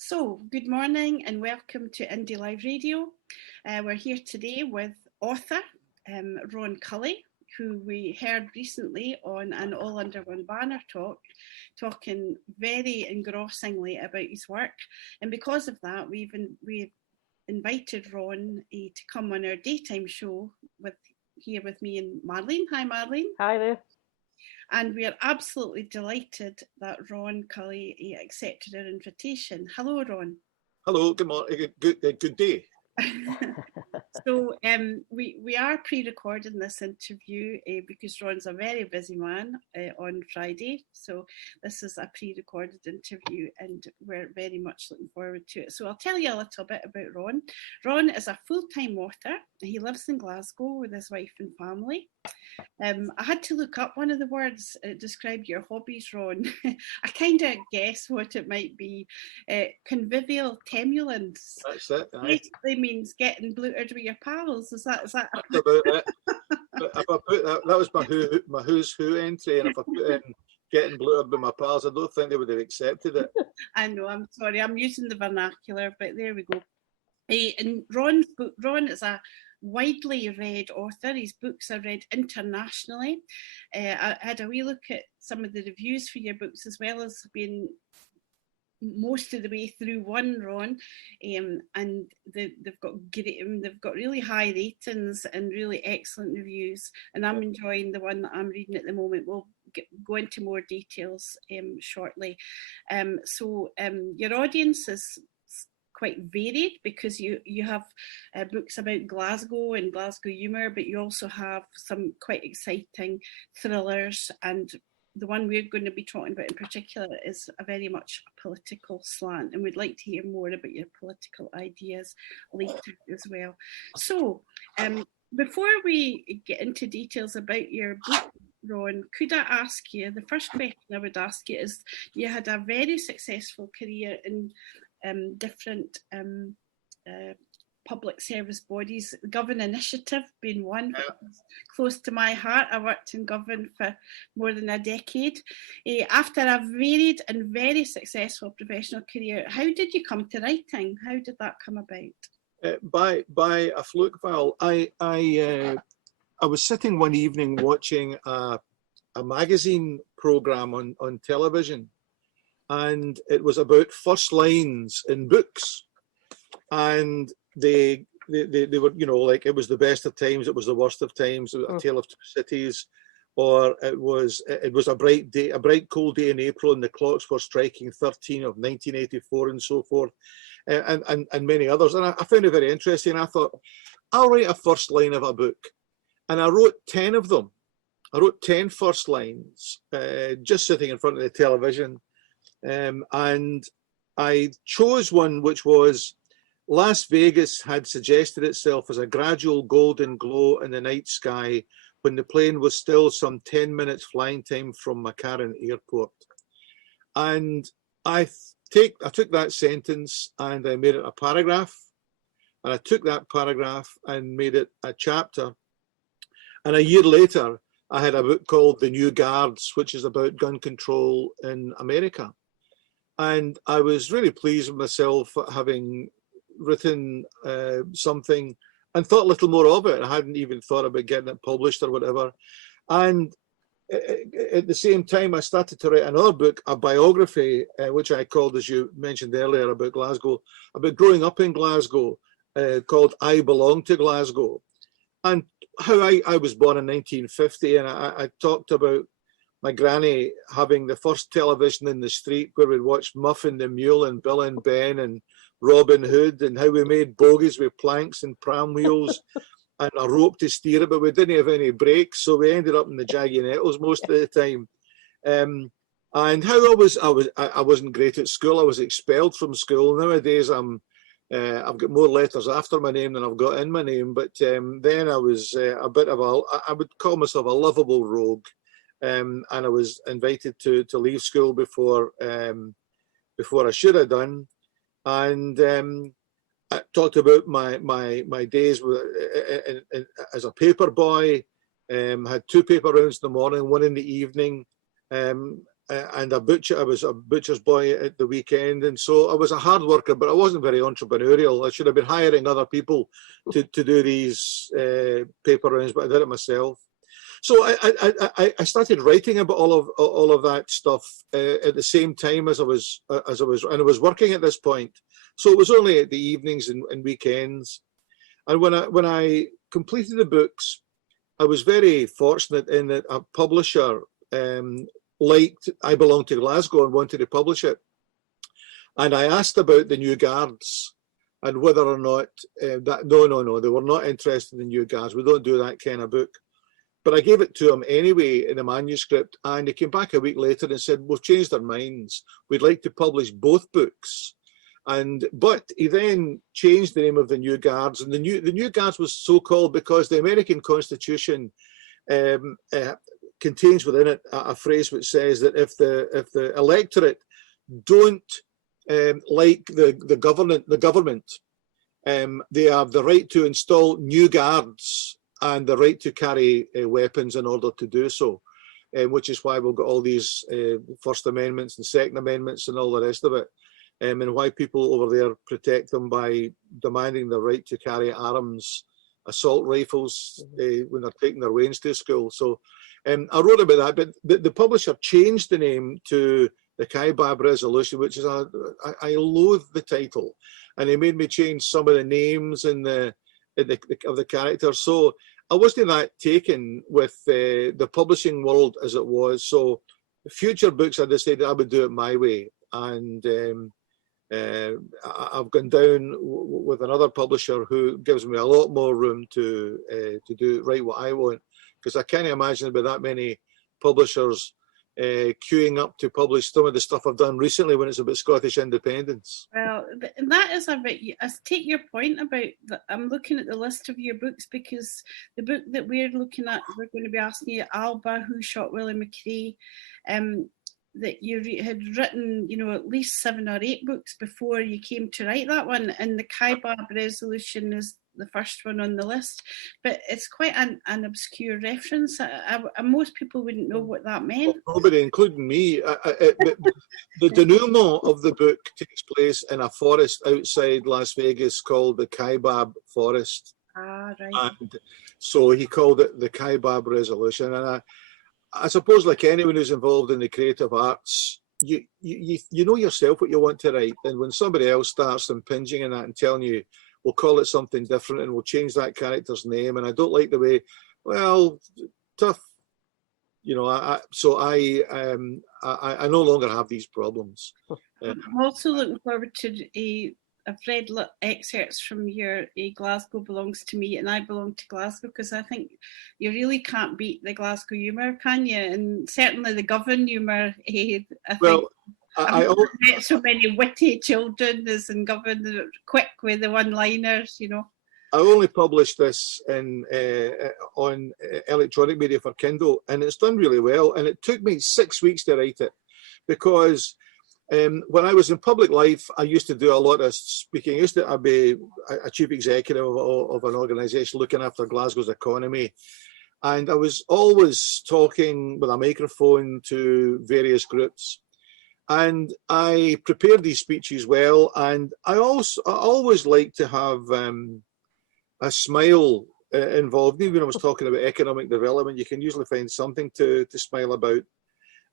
So, good morning and welcome to Indyliveradio. We're here today with author Ron Culley, who we heard recently on an All Under One Banner talk, talking very engrossingly about his work. And because of that, we've invited Ron to come on our daytime show here with me and Marlene. Hi, Marlene. Hi there. And we are absolutely delighted that Ron Culley accepted our invitation. Hello, Ron. Hello, good morning, good day. So we are pre-recording this interview because Ron's a very busy man on Friday. So this is a pre-recorded interview and we're very much looking forward to it. So I'll tell you a little bit about Ron. Ron is a full-time author. He lives in Glasgow with his wife and family. I had to look up one of the words that describe your hobbies, Ron. I kind of guess what it might be. Convivial temulance. That's it. Basically means getting blootered with your pals. Is that? That's about it. But if I put that was my who's who entry, and if I put in getting blootered with my pals, I don't think they would have accepted it. I know. I'm sorry. I'm using the vernacular, but there we go. And Ron is a widely read author. His books are read internationally. I had a wee look at some of the reviews for your books, as well as being most of the way through one, Ron, and they've got really high ratings and really excellent reviews, and I'm enjoying the one that I'm reading at the moment. We'll go into more details shortly. So your audience is quite varied because you have books about Glasgow and Glasgow humour, but you also have some quite exciting thrillers, and the one we're going to be talking about in particular is a very much political slant, and we'd like to hear more about your political ideas later as well. So before we get into details about your book, Ron, could I ask you, the first question I would ask you is, you had a very successful career in different public service bodies, Govan Initiative being one, close to my heart. I worked in Govan for more than a decade. After a varied and very successful professional career, how did you come to writing? How did that come about? By a fluke, Val. I was sitting one evening watching a magazine program on television, and it was about first lines in books, and they were, you know, like it was the best of times, it was the worst of times, it was a tale of two cities, or it was a bright day, a bright cold day in April, and the clocks were striking 13 of 1984 and so forth, and many others. And I found it very interesting. I thought, I'll write a first line of a book, and I wrote 10 of them. I wrote 10 first lines, just sitting in front of the television. And I chose one which was, Las Vegas had suggested itself as a gradual golden glow in the night sky when the plane was still some 10 minutes flying time from McCarran Airport. And I took that sentence and I made it a paragraph, and I took that paragraph and made it a chapter. And a year later, I had a book called The New Guards, which is about gun control in America. And I was really pleased with myself at having written something and thought a little more of it. I hadn't even thought about getting it published or whatever. And at the same time, I started to write another book, a biography, which I called, as you mentioned earlier, about Glasgow, about growing up in Glasgow, called I Belong to Glasgow. And how I was born in 1950, and I talked about my granny having the first television in the street where we'd watch Muffin the Mule and Bill and Ben and Robin Hood, and how we made bogies with planks and pram wheels and a rope to steer it, but we didn't have any brakes, so we ended up in the Jaggy Nettles most of the time. And how I wasn't great at school. I was expelled from school. Nowadays I've got more letters after my name than I've got in my name, but then I was a bit of I would call myself a lovable rogue. And I was invited to leave school before I should have done. And I talked about my days as a paper boy. Had 2 paper rounds in the morning, 1 in the evening. and a butcher. I was a butcher's boy at the weekend, and so I was a hard worker, but I wasn't very entrepreneurial. I should have been hiring other people to do these paper rounds, but I did it myself. So I started writing about all of that stuff at the same time as I was working at this point. So it was only at the evenings and weekends. And when I completed the books, I was very fortunate in that a publisher liked I Belong to Glasgow and wanted to publish it. And I asked about the New Guards and whether or not no, they were not interested in New Guards. We don't do that kind of book. But I gave it to him anyway in a manuscript, and he came back a week later and said, we've changed our minds. We'd like to publish both books. But he then changed the name of the New Guards, and the New Guards was so called because the American Constitution contains within it a phrase which says that if the electorate don't like the government, they have the right to install new guards and the right to carry weapons in order to do so, which is why we've got all these First Amendments and Second Amendments and all the rest of it, and why people over there protect them by demanding the right to carry arms, assault rifles, when they're taking their wains to school. So I wrote about that, but the publisher changed the name to the Kaibab Resolution, which is I loathe the title, and he made me change some of the names of the characters. So I wasn't that taken with the publishing world as it was. So future books, I decided I would do it my way, and I've gone down with another publisher who gives me a lot more room to write what I want, because I can't imagine about that many publishers queuing up to publish some of the stuff I've done recently when it's about Scottish independence. Well, that is a bit. I take your point about that. I'm looking at the list of your books, because the book that we're looking at, we're going to be asking you, Alba, Who Shot Willie McRae, that you had written, at least 7 or 8 books before you came to write that one, and the Kaibab Resolution is the first one on the list, but it's quite an obscure reference. Most people wouldn't know what that meant. Nobody, including me. The denouement of the book takes place in a forest outside Las Vegas called the Kaibab Forest. Ah, right. And so he called it the Kaibab Resolution. And I suppose, like anyone who's involved in the creative arts, you know yourself what you want to write, and when somebody else starts impinging on that and telling you, we'll call it something different and we'll change that character's name, and I don't like the way, well, tough, so I no longer have these problems. I'm also looking forward to I've read excerpts from your Glasgow Belongs to Me and I Belong to Glasgow, because I think you really can't beat the Glasgow humour, can you? And certainly the Govan humour. I've met so many witty children as in Govan, that are quick with the one-liners, I only published this on electronic media for Kindle, and it's done really well. And it took me 6 weeks to write it, because when I was in public life, I used to do a lot of speaking. I'd be a chief executive of an organisation looking after Glasgow's economy. And I was always talking with a microphone to various groups. And I prepared these speeches well. And I always like to have a smile involved. Even when I was talking about economic development, you can usually find something to smile about.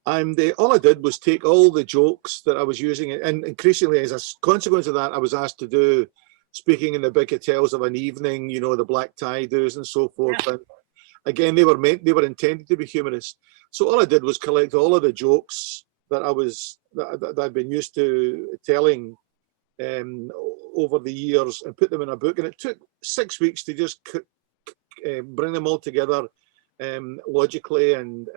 And all I did was take all the jokes that I was using, and increasingly, as a consequence of that, I was asked to do speaking in the big hotels of an evening, the black tie do's and so forth. Yeah. And again, they were intended to be humorous. So all I did was collect all of the jokes that I'd been used to telling over the years and put them in a book. And it took 6 weeks to just bring them all together logically, and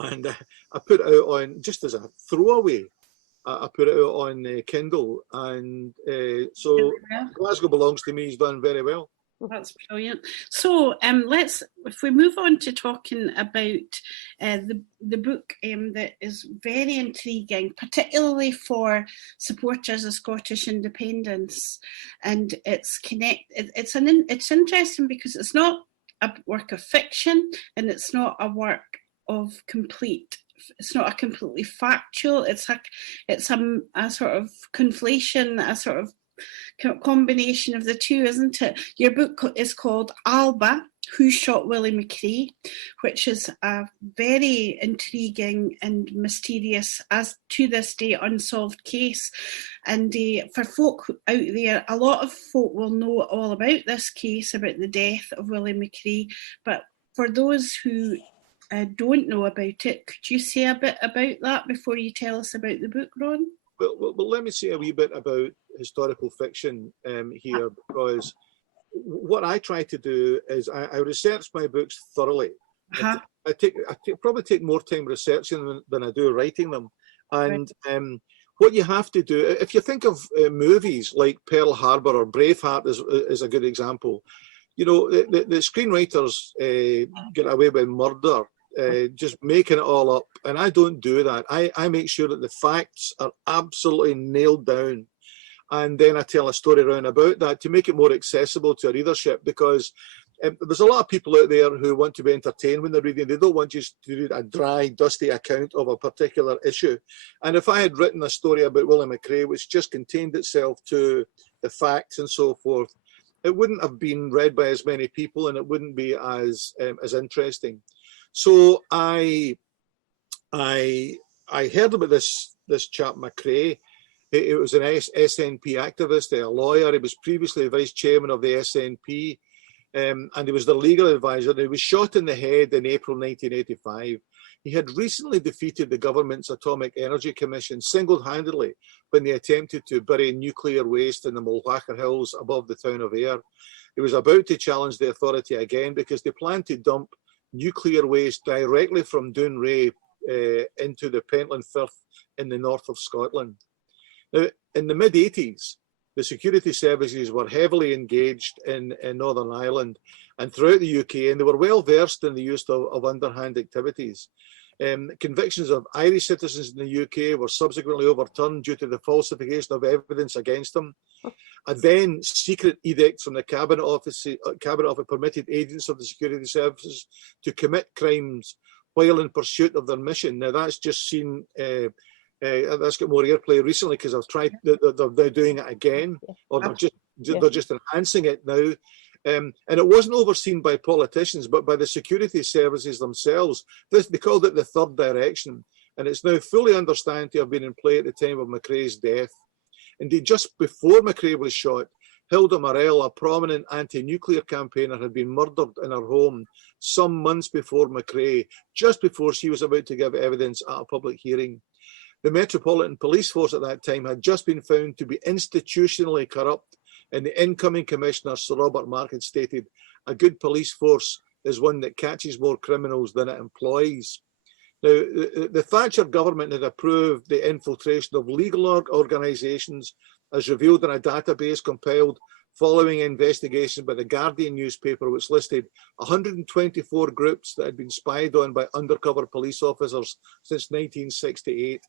I put it out on, just as a throwaway, I put it out on Kindle, and so Glasgow Belongs to Me is done very well. That's brilliant. So if we move on to talking about the book that is very intriguing, particularly for supporters of Scottish independence, and it's interesting because it's not a work of fiction and it's not a work of complete a completely factual. It's a sort of conflation, a sort of combination of the two, isn't it? Your book is called Alba, Who Shot Willie McRae, which is a very intriguing and mysterious, as to this day, unsolved case. And for folk out there, a lot of folk will know all about this case, about the death of Willie McRae. But for those who don't know about it, could you say a bit about that before you tell us about the book, Ron? Well, let me say a wee bit about historical fiction here, because what I try to do is I research my books thoroughly. I probably take more time researching them than I do writing them. And what you have to do, if you think of movies like Pearl Harbor or Braveheart is a good example, you know, the screenwriters get away with murder, just making it all up. And I don't do that. I make sure that the facts are absolutely nailed down. And then I tell a story around about that to make it more accessible to a readership, because there's a lot of people out there who want to be entertained when they're reading. They don't want just to read a dry, dusty account of a particular issue. And if I had written a story about Willie McRae, which just contained itself to the facts and so forth, it wouldn't have been read by as many people, and it wouldn't be as interesting. So I heard about this chap McRae. It was an SNP activist, a lawyer. He was previously the vice chairman of the SNP, and he was the legal advisor. He was shot in the head in April 1985. He had recently defeated the government's Atomic Energy Commission single-handedly when they attempted to bury nuclear waste in the Mulwhacker Hills above the town of Ayr. He was about to challenge the authority again because they planned to dump nuclear waste directly from Dounreay into the Pentland Firth in the north of Scotland. Now, in the mid-80s, the security services were heavily engaged in Northern Ireland and throughout the UK, and they were well versed in the use of underhand activities. Convictions of Irish citizens in the UK were subsequently overturned due to the falsification of evidence against them. And then secret edicts from the Cabinet Office permitted agents of the security services to commit crimes while in pursuit of their mission. Now that's just seen, that's got more airplay recently because they're doing it again, or they're just enhancing it now. And it wasn't overseen by politicians, but by the security services themselves. They called it the third direction, and it's now fully understood to have been in play at the time of McRae's death. Indeed, just before McRae was shot, Hilda Morell, a prominent anti-nuclear campaigner, had been murdered in her home some months before McRae, just before she was about to give evidence at a public hearing. The Metropolitan Police Force at that time had just been found to be institutionally corrupt, and the incoming commissioner, Sir Robert Mark, had stated, "A good police force is one that catches more criminals than it employs." Now, the Thatcher government had approved the infiltration of legal organisations as revealed in a database compiled following investigation by the Guardian newspaper, which listed 124 groups that had been spied on by undercover police officers since 1968.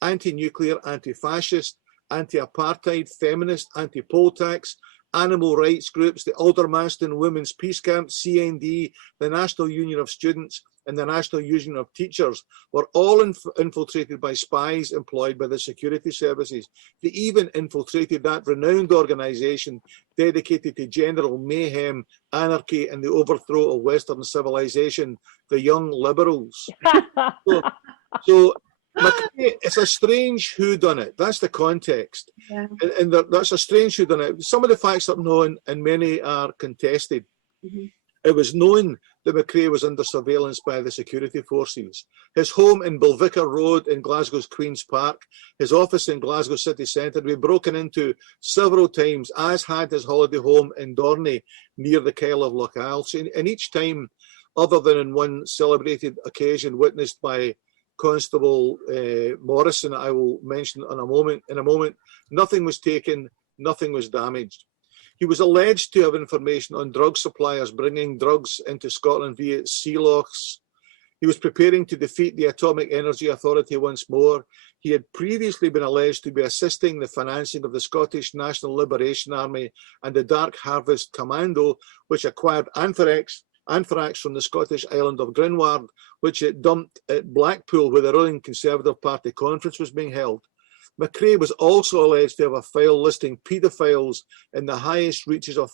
Anti-nuclear, anti-fascist, anti-apartheid, feminist, anti-poll tax, animal rights groups, the Aldermaston Women's Peace Camp, CND, the National Union of Students, and the National Union of Teachers were all infiltrated by spies employed by the security services. They even infiltrated that renowned organisation dedicated to general mayhem, anarchy, and the overthrow of Western civilization, the Young Liberals. So McRae, it's a strange whodunit. That's the context. Yeah. And that's a strange whodunit. Some of the facts are known and many are contested. Mm-hmm. It was known that McRae was under surveillance by the security forces. His home in Bilvicar Road in Glasgow's Queen's Park, his office in Glasgow city centre, had been broken into several times, as had his holiday home in Dorney near the Kyle of Loch Isle. So and each time, other than in one celebrated occasion witnessed by Constable Morrison, I will mention in a moment, nothing was taken, nothing was damaged. He was alleged to have information on drug suppliers bringing drugs into Scotland via sea lochs. He was preparing to defeat the Atomic Energy Authority once more. He had previously been alleged to be assisting the financing of the Scottish National Liberation Army and the Dark Harvest Commando, which acquired anthrax anthrax from the Scottish island of Grinward, which it dumped at Blackpool, where the ruling Conservative Party conference was being held. McRae was also alleged to have a file listing paedophiles in the highest reaches of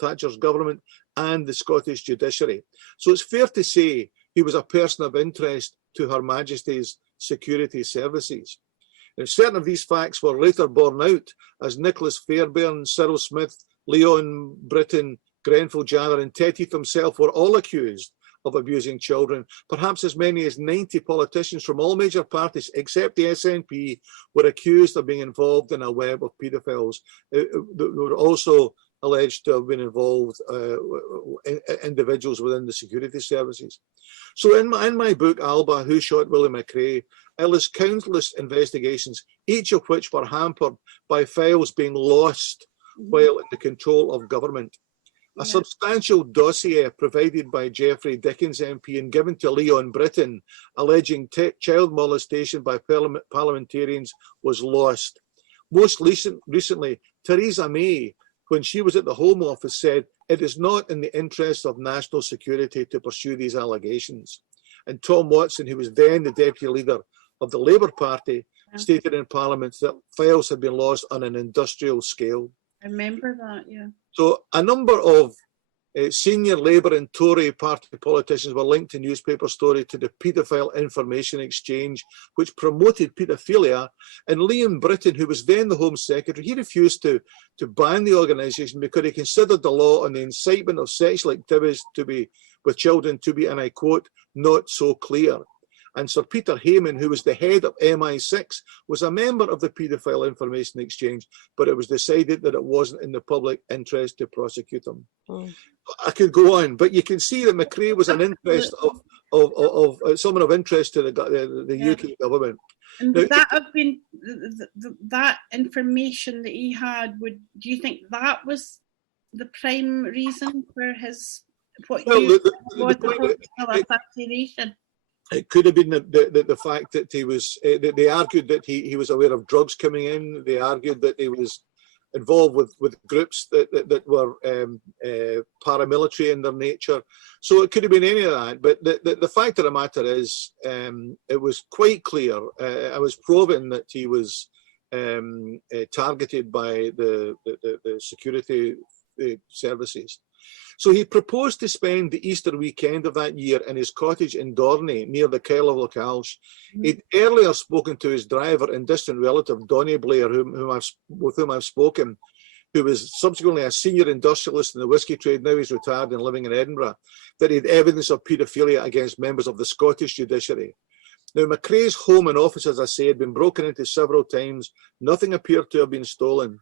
Thatcher's government and the Scottish judiciary. So it's fair to say he was a person of interest to Her Majesty's security services. And certain of these facts were later borne out as Nicholas Fairbairn, Cyril Smith, Leon Britton, Grenfell Janner and Tetteath himself were all accused of abusing children. Perhaps as many as 90 politicians from all major parties, except the SNP, were accused of being involved in a web of paedophiles. They were also alleged to have been involved individuals within the security services. So in my book, Alba, Who Shot Willie McRae, I list countless investigations, each of which were hampered by files being lost while in the control of government. A substantial dossier provided by Geoffrey Dickens MP and given to Leon Britton, alleging child molestation by parliamentarians, was lost. Most recently, Theresa May, when she was at the Home Office, said it is not in the interest of national security to pursue these allegations. And Tom Watson, who was then the deputy leader of the Labour Party, stated in Parliament that files had been lost on an industrial scale. I remember that, yeah. So a number of senior Labour and Tory party politicians were linked in newspaper story to the paedophile information exchange, which promoted paedophilia. And Leon Britton, who was then the Home Secretary, he refused to ban the organisation because he considered the law on the incitement of sexual activities with children to be, and I quote, not so clear. And Sir Peter Hayman, who was the head of MI6, was a member of the Paedophile Information Exchange, but it was decided that it wasn't in the public interest to prosecute him. I could go on, but you can see that McRae was an interest of someone of interest to the UK government. And would that have been that information that he had? Do you think that was the prime reason for his assassination? It could have been the fact that he was. They argued that he was aware of drugs coming in. They argued that he was involved with groups that were paramilitary in their nature. So it could have been any of that. But the fact of the matter is, it was quite clear. I was proven that he was targeted by the security services. So he proposed to spend the Easter weekend of that year in his cottage in Dorney, near the Kyle of Lochalsh. He'd earlier spoken to his driver and distant relative, Donny Blair, with whom I've spoken, who was subsequently a senior industrialist in the whisky trade. Now he's retired and living in Edinburgh, that he had evidence of paedophilia against members of the Scottish judiciary. Now, McRae's home and office, as I say, had been broken into several times. Nothing appeared to have been stolen.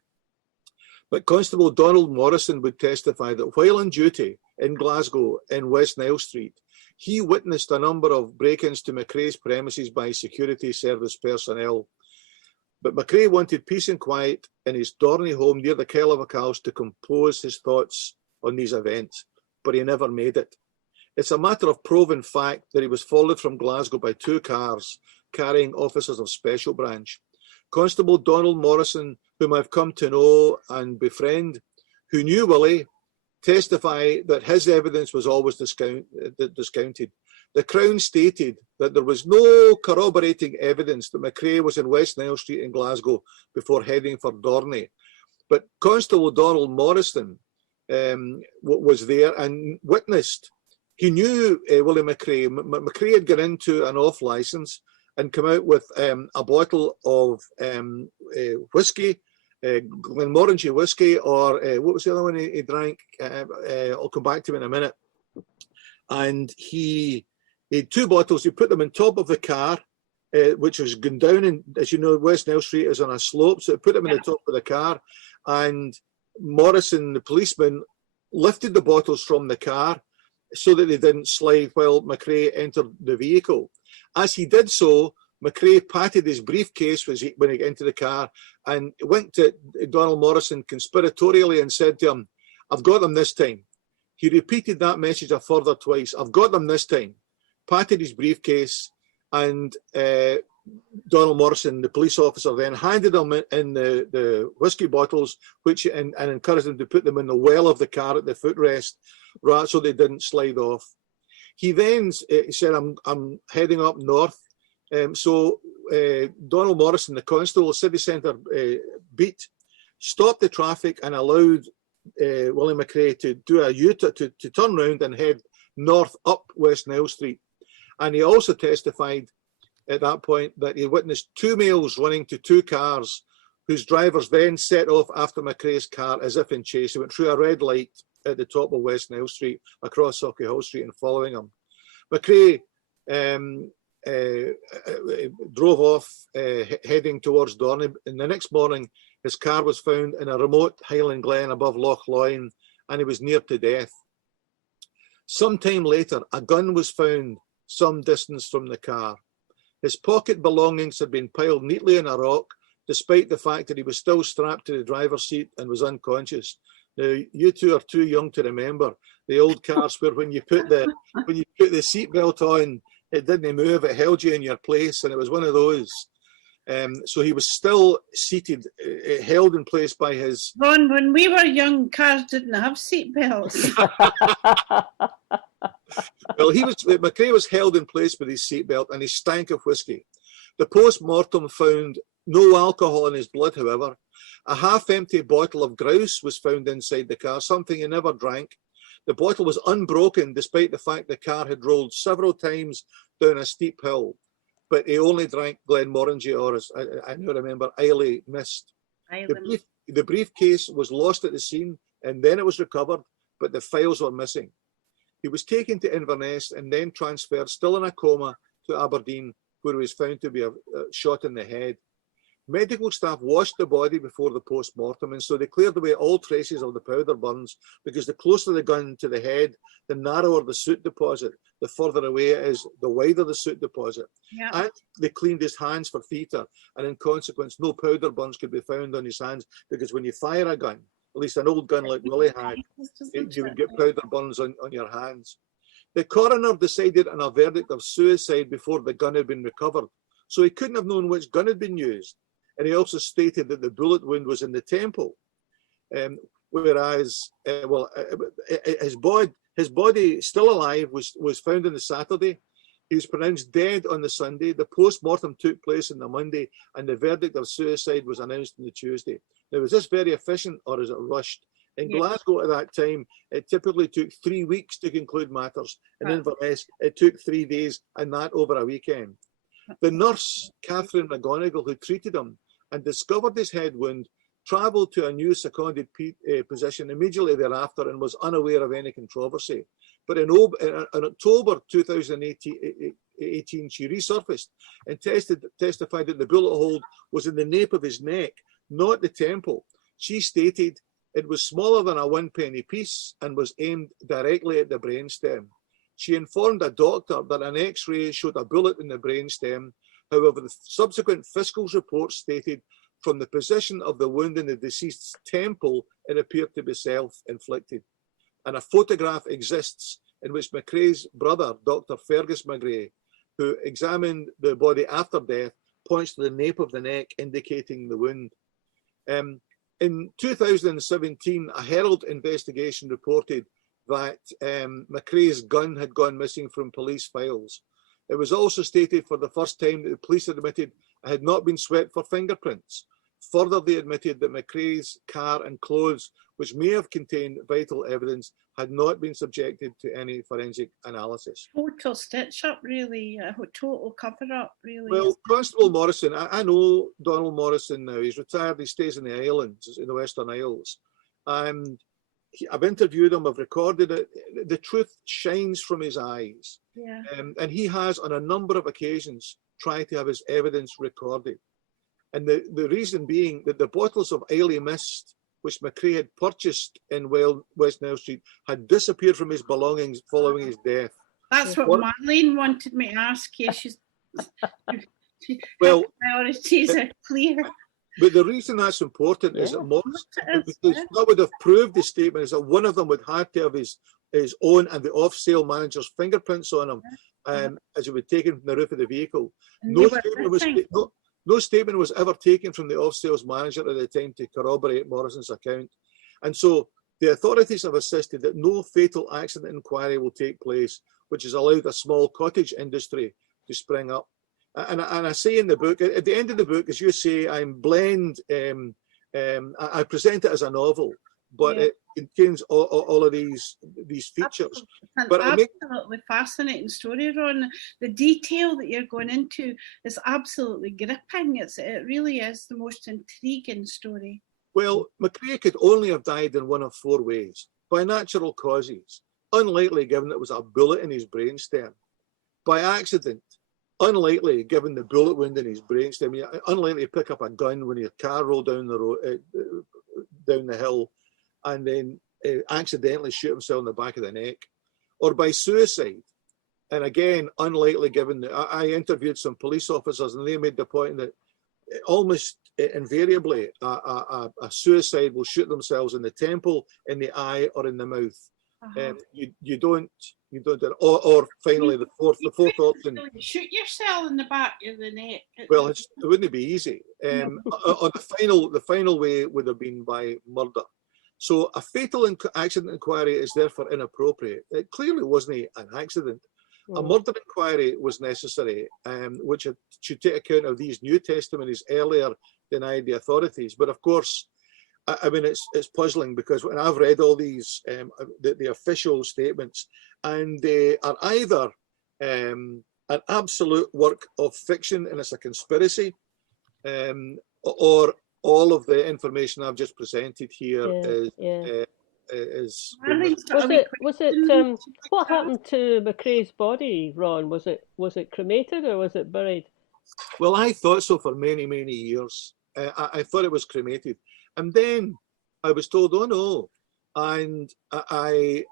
But Constable Donald Morrison would testify that while on duty in Glasgow in West Nile Street, he witnessed a number of break-ins to McRae's premises by security service personnel. But McRae wanted peace and quiet in his Dorney home near the Kyle of Lochalsh to compose his thoughts on these events, but he never made it. It's a matter of proven fact that he was followed from Glasgow by 2 cars carrying officers of Special Branch. Constable Donald Morrison, whom I've come to know and befriend, who knew Willie, testify that his evidence was always discounted. The Crown stated that there was no corroborating evidence that McRae was in West Nile Street in Glasgow before heading for Dorney. But Constable Donald Morrison was there and witnessed. He knew Willie McRae. McRae had got into an off licence and come out with a bottle of whiskey, Glenmorangie whiskey, or what was the other one he drank? I'll come back to him in a minute. And he had 2 bottles. He put them on top of the car, which was going down. And as you know, West Nile Street is on a slope, so he put them in the top of the car. And Morrison, the policeman, lifted the bottles from the car so that they didn't slide while McRae entered the vehicle. As he did so, McRae patted his briefcase when he got into the car and went to Donald Morrison conspiratorially and said to him, "I've got them this time." He repeated that message a further twice. "I've got them this time." Patted his briefcase, and Donald Morrison, the police officer, then handed him in the whiskey bottles, and encouraged him to put them in the well of the car at the footrest, right, so they didn't slide off. He then said, I'm heading up north. So Donald Morrison, the constable, city centre beat, stopped the traffic and allowed William McRae to do a U-turn, to turn round and head north up West Nile Street. And he also testified at that point that he witnessed 2 males running to 2 cars, whose drivers then set off after McRae's car as if in chase. He went through a red light at the top of West Nile Street, across Sauchiehall Street, and following him. McRae drove off, heading towards Dorney, and the next morning his car was found in a remote Highland Glen above Loch Loyne, and he was near to death. Sometime later, a gun was found some distance from the car. His pocket belongings had been piled neatly in a rock, despite the fact that he was still strapped to the driver's seat and was unconscious. Now, you two are too young to remember the old cars where when you put the seatbelt on, it didn't move, it held you in your place, and it was one of those. So he was still seated, held in place by his... Ron, when we were young, cars didn't have seatbelts. Well, McRae was held in place with his seatbelt, and he stank of whiskey. The post-mortem found no alcohol in his blood, however. A half-empty bottle of grouse was found inside the car, something he never drank. The bottle was unbroken, despite the fact the car had rolled several times down a steep hill. But he only drank Glenmorangie, or as I now remember, Islay Mist. The briefcase was lost at the scene, and then it was recovered, but the files were missing. He was taken to Inverness and then transferred, still in a coma, to Aberdeen, where he was found to be shot in the head. Medical staff washed the body before the post-mortem, and so they cleared away all traces of the powder burns, because the closer the gun to the head, the narrower the soot deposit. The further away it is, the wider the soot deposit. Yeah. And they cleaned his hands for theatre, and in consequence, no powder burns could be found on his hands, because when you fire a gun, at least an old gun like Willie had, you would get powder burns on your hands. The coroner decided on a verdict of suicide before the gun had been recovered, so he couldn't have known which gun had been used. And he also stated that the bullet wound was in the temple, whereas his body, still alive, was found on the Saturday. He was pronounced dead on the Sunday. The post-mortem took place on the Monday, and the verdict of suicide was announced on the Tuesday. Now, is this very efficient, or is it rushed? In Glasgow at that time, it typically took 3 weeks to conclude matters. In Inverness, it took 3 days, and that over a weekend. The nurse, Catherine McGonigal, who treated him and discovered his head wound, travelled to a new seconded position immediately thereafter and was unaware of any controversy. But in October 2018, she resurfaced and testified that the bullet hole was in the nape of his neck, not the temple. She stated it was smaller than a 1 penny piece and was aimed directly at the brainstem. She informed a doctor that an X-ray showed a bullet in the brainstem. However, the subsequent fiscal's report stated from the position of the wound in the deceased's temple, it appeared to be self-inflicted. And a photograph exists in which McRae's brother, Dr. Fergus McRae, who examined the body after death, points to the nape of the neck, indicating the wound. In 2017, a Herald investigation reported that McRae's gun had gone missing from police files. It was also stated for the first time that the police admitted it had not been swept for fingerprints. Further, they admitted that McRae's car and clothes, which may have contained vital evidence, had not been subjected to any forensic analysis. Total stitch-up, really. A total cover-up, really. Well, Constable Morrison, I know Donald Morrison now. He's retired. He stays in the islands, in the Western Isles. I've interviewed him. I've recorded it. The truth shines from his eyes. Yeah. And he has, on a number of occasions, tried to have his evidence recorded. And the reason being that the bottles of Islay Mist, which McRae had purchased in West Nile Street, had disappeared from his belongings following his death. That's what Marlene wanted me to ask you. Well, priorities are clear. But the reason that's important is that Morrison, because that would have proved the statement, is that one of them would have to have his own and the off-sale manager's fingerprints on him. as it was taken from the roof of the vehicle. And No they were statement was missing. no statement was ever taken from the off-sales manager at the time to corroborate Morrison's account. And so the authorities have insisted that no fatal accident inquiry will take place, which has allowed a small cottage industry to spring up. And I say in the book, at the end of the book, as you say, I present it as a novel, but it contains all of these features. But Absolutely fascinating story, Ron. The detail that you're going into is absolutely gripping. It really is the most intriguing story. Well, McRae could only have died in one of four ways: by natural causes, unlikely given it was a bullet in his brainstem; by accident, unlikely given the bullet wound in his brainstem; unlikely to pick up a gun when your car rolled down the road, down the hill, and then accidentally shoot himself in the back of the neck; or by suicide. And again, unlikely given that I interviewed some police officers and they made the point that almost invariably a suicide will shoot themselves in the temple, in the eye, or in the mouth. You don't or finally the fourth option. Shoot yourself in the back of the neck. Well, it wouldn't be easy. Or the final way would have been by murder. So a fatal accident inquiry is therefore inappropriate. It clearly wasn't an accident. A murder inquiry was necessary, which should take account of these new testimonies earlier denied the authorities. But of course, I mean, it's puzzling because when I've read all these, the official statements, and they are either an absolute work of fiction and it's a conspiracy, or all of the information I've just presented here is. What happened to McRae's body, Ron? Was it cremated or was it buried? Well, I thought so for many years. I thought it was cremated, and then I was told, oh no, and I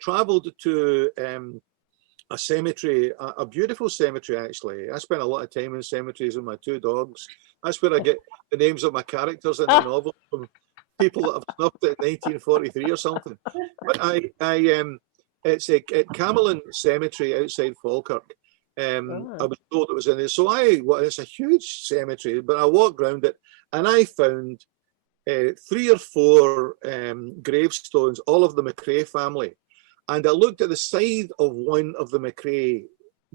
travelled to a cemetery, a beautiful cemetery actually. I spent a lot of time in cemeteries with my two dogs. That's where I get the names of my characters in the novel from people that have snuffed it in 1943 or something. But it's at Camelon Cemetery outside Falkirk. I was told it was in there. So it's a huge cemetery, but I walked around it and I found 3 or 4 gravestones, all of the McRae family. And I looked at the side of one of the McRae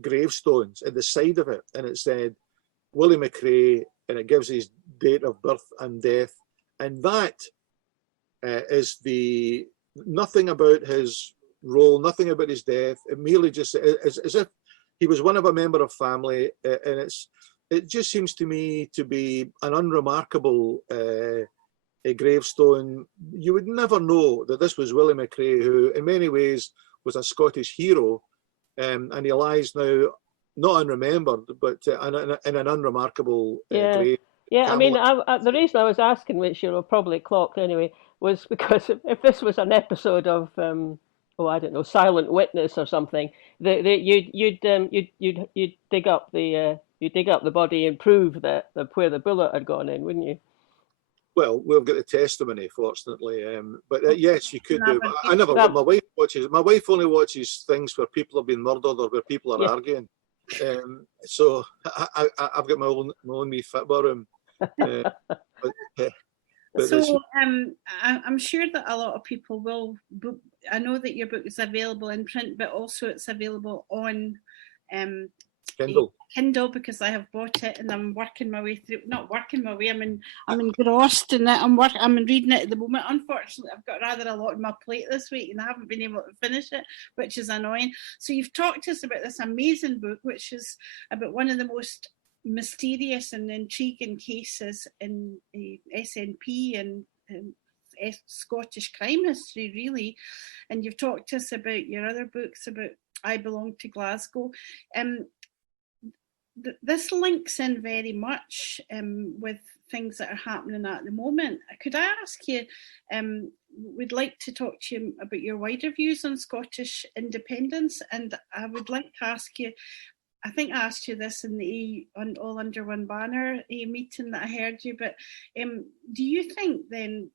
gravestones, at the side of it, and it said Willie McRae, and it gives his date of birth and death. And that is nothing about his role, nothing about his death. It merely just as if he was one of a member of family, and it just seems to me to be an unremarkable a gravestone. You would never know that this was Willie McRae, who in many ways was a Scottish hero, and he lies now not unremembered, but in an unremarkable grave. Yeah, I mean, the reason I was asking, which you'll probably clocked anyway, was because if this was an episode of, I don't know, Silent Witness or something, you'd dig up the body and prove that where the bullet had gone in, wouldn't you? Well, we'll get the testimony, fortunately. But yes, you could do. I never. My wife watches. My wife only watches things where people have been murdered or where people are arguing. So I've got my own wee football room. So I'm sure that a lot of people will. I know that your book is available in print, but also it's available on Kindle, because I have bought it and I'm working my way through. Not working my way. I'm engrossed in it. I'm reading it at the moment. Unfortunately, I've got rather a lot on my plate this week and I haven't been able to finish it, which is annoying. So you've talked to us about this amazing book, which is about one of the most mysterious and intriguing cases in SNP and Scottish crime history, really. And you've talked to us about your other books about I Belong to Glasgow. This links in very much with things that are happening at the moment. Could I ask you, we'd like to talk to you about your wider views on Scottish independence, and I would like to ask you, I think I asked you this in the All Under One Banner meeting that I heard you, but do you think then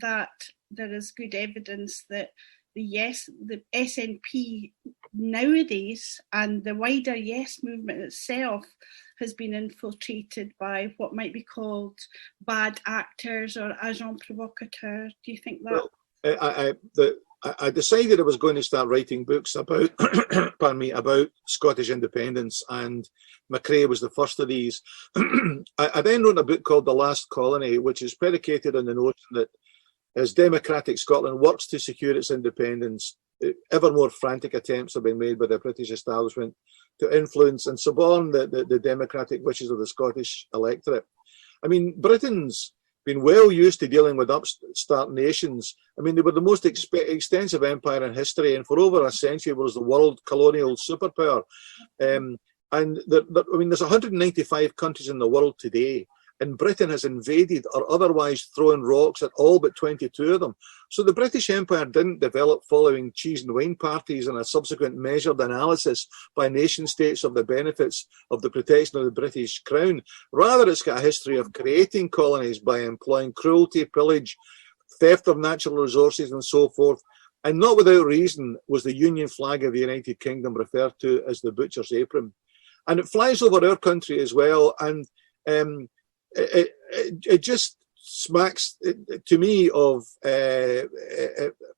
that there is good evidence that the SNP nowadays and the wider Yes movement itself has been infiltrated by what might be called bad actors or agents provocateurs. Do you think that? Well, I decided I was going to start writing books about, pardon me, about Scottish independence, and Macrae was the first of these. I then wrote a book called The Last Colony, which is predicated on the notion that as democratic Scotland works to secure its independence, ever more frantic attempts have been made by the British establishment to influence and suborn the democratic wishes of the Scottish electorate. I mean, Britain's been well used to dealing with upstart nations. I mean, they were the most extensive empire in history, and for over a century was the world colonial superpower. And I mean, there's 195 countries in the world today, and Britain has invaded or otherwise thrown rocks at all but 22 of them. So the British Empire didn't develop following cheese and wine parties and a subsequent measured analysis by nation states of the benefits of the protection of the British Crown. Rather, it's got a history of creating colonies by employing cruelty, pillage, theft of natural resources and so forth. And not without reason was the Union flag of the United Kingdom referred to as the butcher's apron. And it flies over our country as well. And it just smacks to me of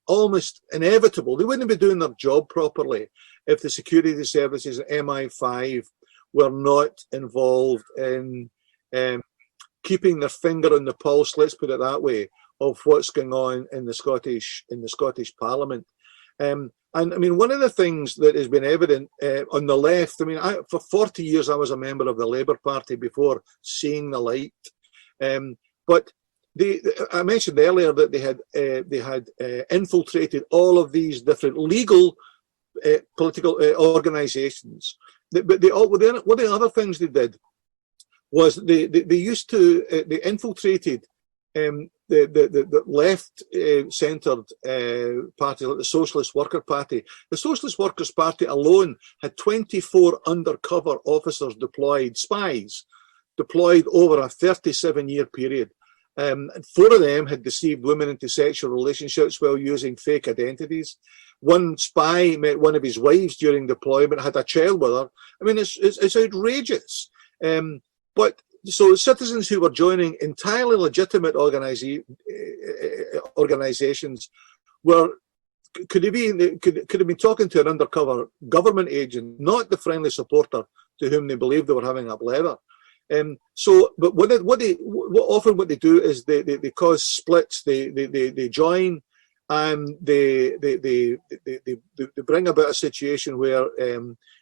almost inevitable. They wouldn't be doing their job properly if the security services and MI5 were not involved in keeping their finger on the pulse, let's put it that way, of what's going on in the Scottish Parliament. And I mean, one of the things that has been evident on the left, I mean, for 40 years I was a member of the Labour Party before seeing the light. But I mentioned earlier that they had infiltrated all of these different legal political organisations. But one of the other things they did was they infiltrated the left-centred party, like the Socialist Worker Party. The Socialist Workers Party alone had 24 undercover officers deployed, spies, deployed over a 37-year period. 4 of them had deceived women into sexual relationships while using fake identities. One spy met one of his wives during deployment, had a child with her. I mean, it's outrageous. But so citizens who were joining entirely legitimate organizations could have been talking to an undercover government agent, not the friendly supporter to whom they believed they were having up leather. But what they do is they cause splits. They join, and they bring about a situation where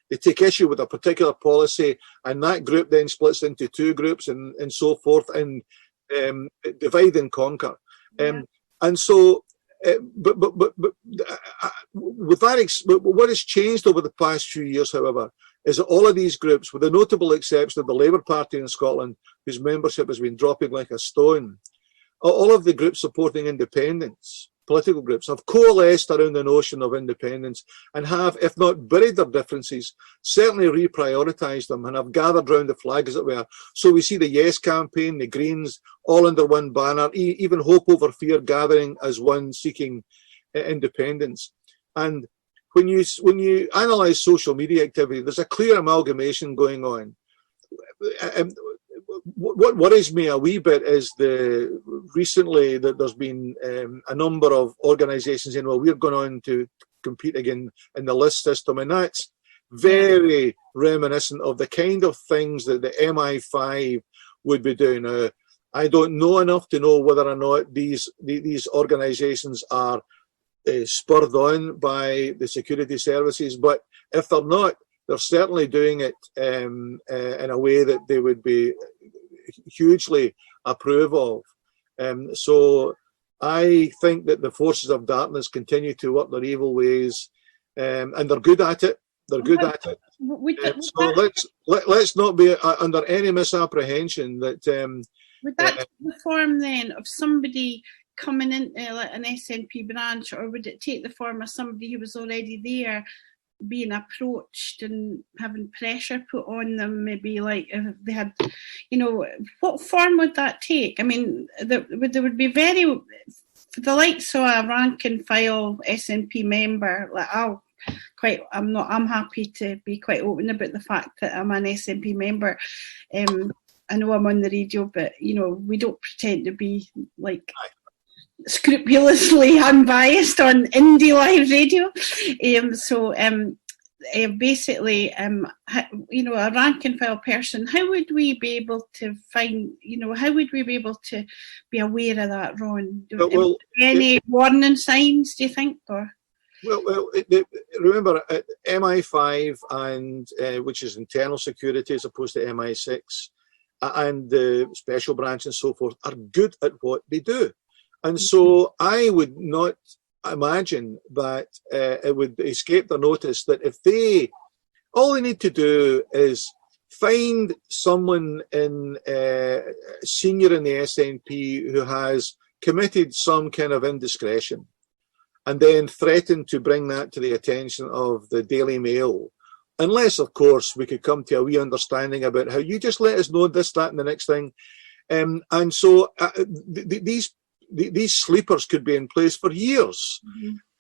they take issue with a particular policy, and that group then splits into 2 groups and so forth, and divide and conquer. And so, but with that, what has changed over the past few years, however, is that all of these groups, with the notable exception of the Labour Party in Scotland, whose membership has been dropping like a stone, all of the groups supporting independence, political groups, have coalesced around the notion of independence and have, if not buried their differences, certainly reprioritised them and have gathered round the flag, as it were. So we see the Yes campaign, the Greens, all under one banner, even Hope Over Fear gathering as one seeking independence. And when you analyse social media activity, there's a clear amalgamation going on. What worries me a wee bit is recently that there's been a number of organisations saying, well, we're going on to compete again in the list system, and that's very reminiscent of the kind of things that the MI5 would be doing. I don't know enough to know whether or not these organisations are spurred on by the security services, but if they're not, they're certainly doing it in a way that they would be hugely approve of. So I think that the forces of darkness continue to work their evil ways, and they're good at it. They're good at it. So let's not be under any misapprehension that. Would that take the form then of somebody coming in like an SNP branch, or would it take the form of somebody who was already there, being approached and having pressure put on them, maybe like if they had, what form would that take? I mean, there would be very for the likes of a rank and file SNP member, like I'm happy to be quite open about the fact that I'm an SNP member. I know I'm on the radio, but we don't pretend to be like scrupulously unbiased on Indyliveradio. Basically, a rank and file person, how would we be able to find, how would we be able to be aware of that, Ron? Any warning signs, do you think? Or? Well, remember, MI5, and which is internal security as opposed to MI6, and the special branch and so forth, are good at what they do. And so I would not imagine that it would escape their notice that if all they need to do is find someone senior in the SNP who has committed some kind of indiscretion, and then threaten to bring that to the attention of the Daily Mail, unless, of course, we could come to a wee understanding about how you just let us know this, that, and the next thing. And so these sleepers could be in place for years,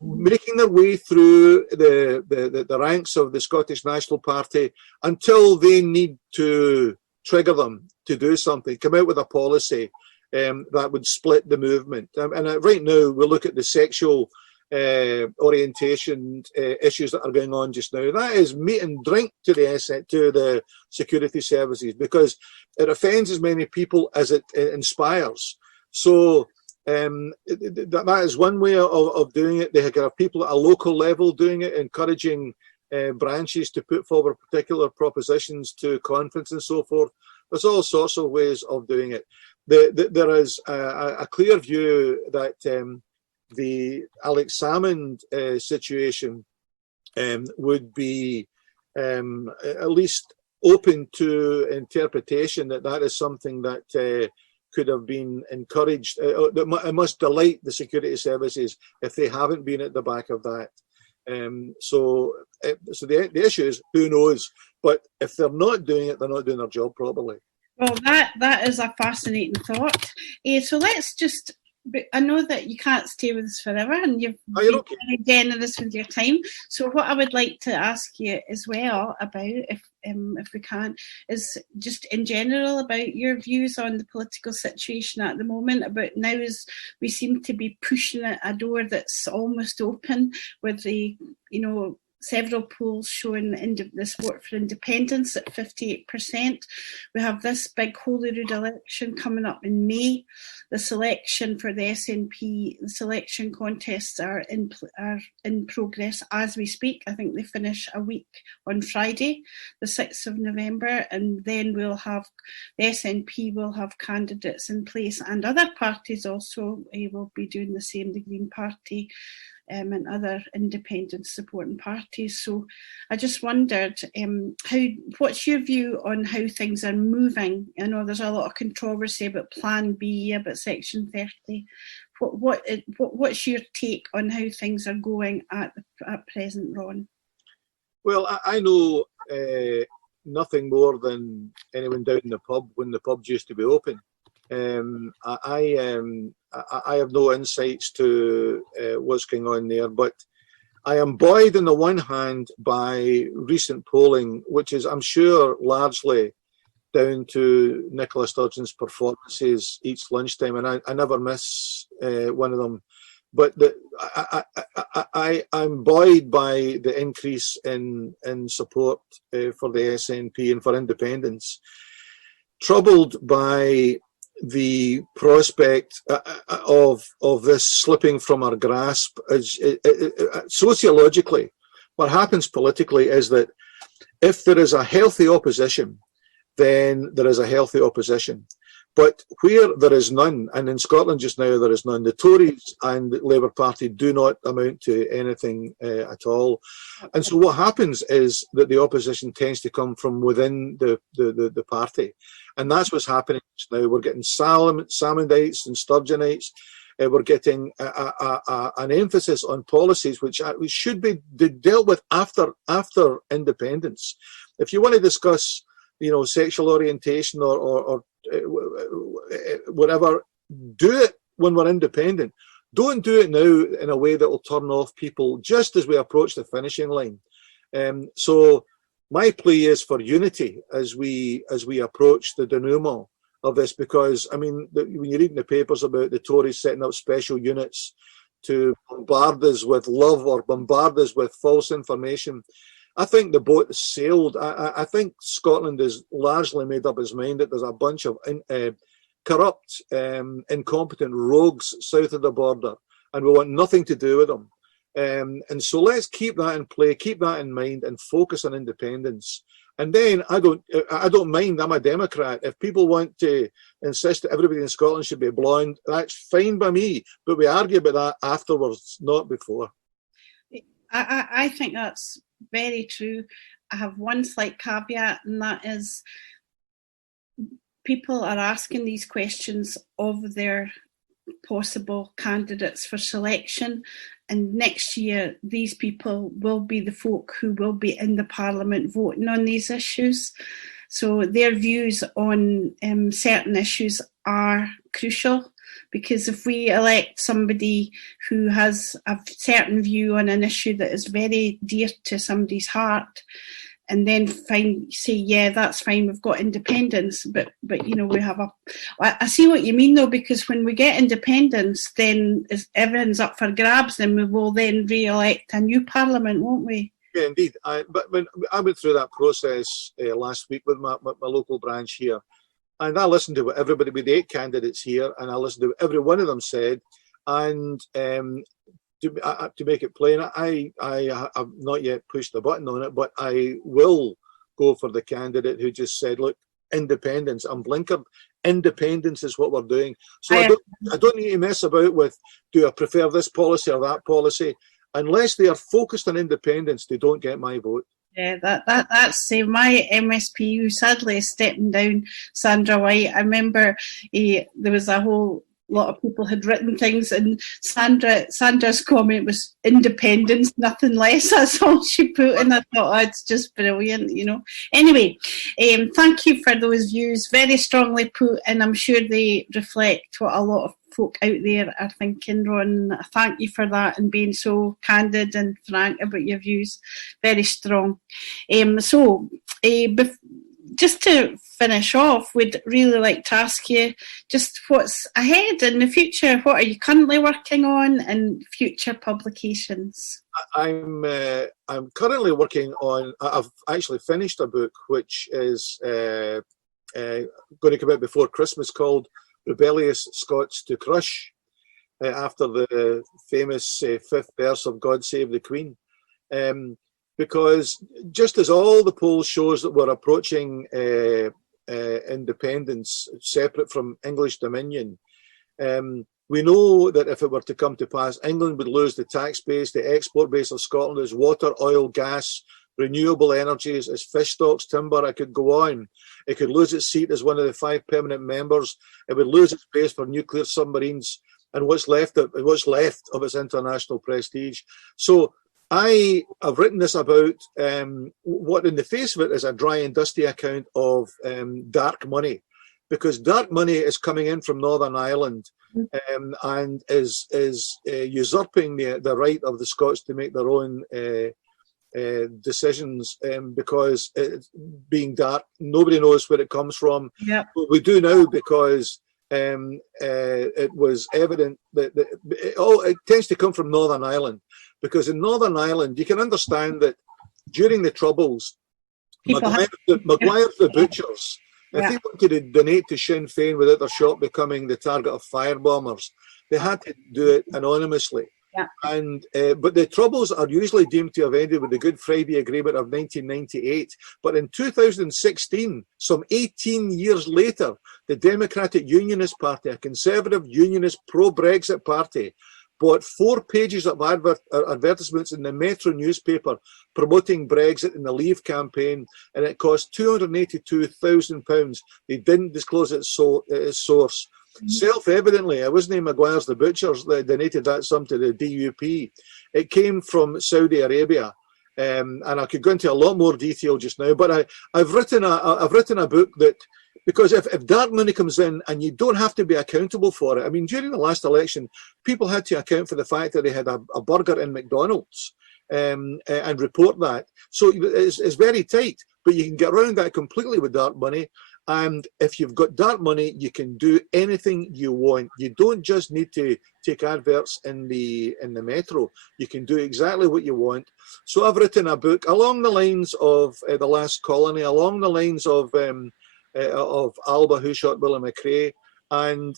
making their way through the ranks of the Scottish National Party until they need to trigger them to do something, come out with a policy that would split the movement. And right now, we look at the sexual orientation issues that are going on just now. That is meat and drink to the security services, because it offends as many people as it inspires. So that is one way of doing it. They have people at a local level doing it, encouraging branches to put forward particular propositions to conference and so forth. There's all sorts of ways of doing it. There is a clear view that the Alex Salmond situation would be at least open to interpretation, that is something that could have been encouraged. It must delight the security services if they haven't been at the back of that. So the issue is, who knows? But if they're not doing it, they're not doing their job properly. Well, that is a fascinating thought. So let's just, I know that you can't stay with us forever, and you've been okay. very generous with your time. So what I would like to ask you as well about, if we can, is just in general about your views on the political situation at the moment. About now, as we seem to be pushing at a door that's almost open, with the several polls showing the support for independence at 58%. We have this big Holyrood election coming up in May. The selection for the SNP, the selection contests are in progress as we speak. I think they finish a week on Friday, the 6th of November, and then the SNP will have candidates in place, and other parties also will be doing the same, the Green Party, and other independent supporting parties. So I just wondered, what's your view on how things are moving? I know there's a lot of controversy about Plan B, about Section 30. What's your take on how things are going at present, Ron? Well, I know nothing more than anyone down in the pub when the pubs used to be open. I have no insights to what's going on there, but I am buoyed on the one hand by recent polling, which is, I'm sure, largely down to Nicola Sturgeon's performances each lunchtime, and I never miss one of them. But I'm buoyed by the increase in support for the SNP and for independence. Troubled by the prospect of this slipping from our grasp. Sociologically, what happens politically is that if there is a healthy opposition, then there is a healthy opposition. But where there is none, and in Scotland just now there is none, the Tories and the Labour Party do not amount to anything at all. And so what happens is that the opposition tends to come from within the party. And that's what's happening now. We're getting Salmondites and Sturgeonites. We're getting an emphasis on policies which should be dealt with after independence. If you want to discuss, sexual orientation or whatever, do it when we're independent. don't do it now in a way that will turn off people just as we approach the finishing line. So my plea is for unity as we approach the denouement of this, because I mean, when you're reading the papers about the Tories setting up special units to bombard us with love or bombard us with false information, I think the boat has sailed. I think Scotland has largely made up its mind that there's a bunch of corrupt, incompetent rogues south of the border, and we want nothing to do with them. And so let's keep that in play, keep that in mind, and focus on independence. And then I don't mind. I'm a Democrat. If people want to insist that everybody in Scotland should be blonde, that's fine by me. But we argue about that afterwards, not before. I think that's very true. I have one slight caveat, and that is people are asking these questions of their possible candidates for selection, and next year these people will be the folk who will be in the Parliament voting on these issues. So their views on certain issues are crucial, because if we elect somebody who has a certain view on an issue that is very dear to somebody's heart, and then say, yeah, that's fine, we've got independence, but you know, we have I see what you mean though, because when we get independence, then everything's up for grabs, and we will then re-elect a new Parliament, won't we? Yeah, indeed. But when I went through that process last week with my local branch here, and I listened to what everybody, with the 8 candidates here, and I listened to what every one of them said, and to make it plain, I have not yet pushed the button on it, but I will go for the candidate who just said, look, independence. I'm blinkered. Independence is what we're doing. So I don't need to mess about with, do I prefer this policy or that policy? Unless they are focused on independence, they don't get my vote. Yeah, that's my MSP, who sadly is stepping down, Sandra White. I remember there was a whole lot of people had written things, and Sandra's comment was independence, nothing less. That's all she put, and I thought, oh, it's just brilliant, you know. Anyway, thank you for those views, very strongly put, and I'm sure they reflect what a lot of folk out there are thinking, Ron. Thank you for that and being so candid and frank about your views. Very strong. Just to finish off, we'd really like to ask you just what's ahead in the future. What are you currently working on, and future publications? I'm currently working on. I've actually finished a book which is going to come out before Christmas, called "Rebellious Scots to Crush," after the famous 5th verse of "God Save the Queen." Because just as all the polls shows that we're approaching independence separate from English dominion, we know that if it were to come to pass, England would lose the tax base, the export base of Scotland is water, oil, gas, renewable energies, as fish stocks, timber. I could go on. It could lose its seat as one of the 5 permanent members. It would lose its base for nuclear submarines and what's left of its international prestige. So I have written this about what in the face of it is a dry and dusty account of dark money, because dark money is coming in from Northern Ireland and is usurping the right of the Scots to make their own decisions, because being dark, nobody knows where it comes from. Yep. But we do now, because it was evident that it tends to come from Northern Ireland. Because in Northern Ireland, you can understand that during the Troubles, Maguire the butchers, if they wanted to donate to Sinn Féin without their shop becoming the target of firebombers, they had to do it anonymously. Yeah. And but the Troubles are usually deemed to have ended with the Good Friday Agreement of 1998. But in 2016, some 18 years later, the Democratic Unionist Party, a conservative unionist pro-Brexit party, bought 4 pages of advertisements in the Metro newspaper promoting Brexit in the Leave campaign, and it cost £282,000. They didn't disclose its source. Mm-hmm. Self-evidently, it wasn't Maguire's the Butchers that donated that sum to the DUP. It came from Saudi Arabia. And I could go into a lot more detail just now, but I've written a book that Because if dark money comes in and you don't have to be accountable for it, I mean, during the last election, people had to account for the fact that they had a burger in McDonald's and report that. So it's very tight, but you can get around that completely with dark money. And if you've got dark money, you can do anything you want. You don't just need to take adverts in the metro. You can do exactly what you want. So I've written a book along the lines of The Last Colony, along the lines of Alba, Who Shot Billy McRae, and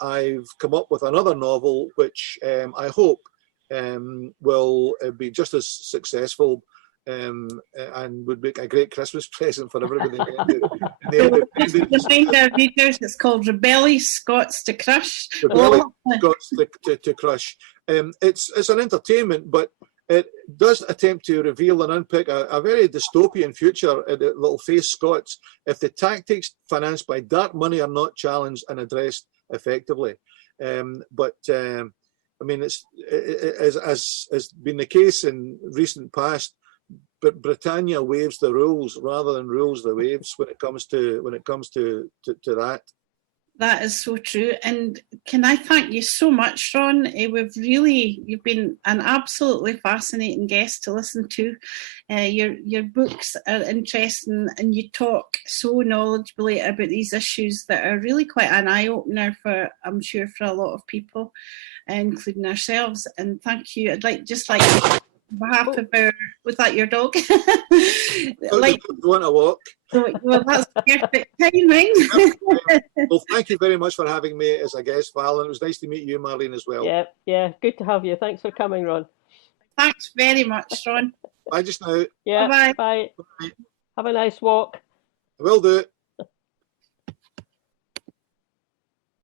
I've come up with another novel which I hope will be just as successful and would make a great Christmas present for everybody. Remind our readers, it's called Rebellious Scots to Crush. Rebellious Scots to Crush. It's an entertainment, but it does attempt to reveal and unpick a very dystopian future that will face Scots if the tactics financed by dark money are not challenged and addressed effectively. I mean, it's as has been the case in recent past. But Britannia waves the rules rather than rules the waves when it comes to that. That is so true. And can I thank you so much, Ron? You've been an absolutely fascinating guest to listen to. Your books are interesting, and you talk so knowledgeably about these issues that are really quite an eye-opener for, I'm sure, for a lot of people, including ourselves. And thank you. I'd like on behalf of was that your dog? You want to walk? Well, that's perfect timing. Well, thank you very much for having me as a guest, Val, and it was nice to meet you, Marlene, as well. Yeah, good to have you. Thanks for coming, Ron. Thanks very much, Ron. Bye just now. Yeah, bye. Have a nice walk. I will do it.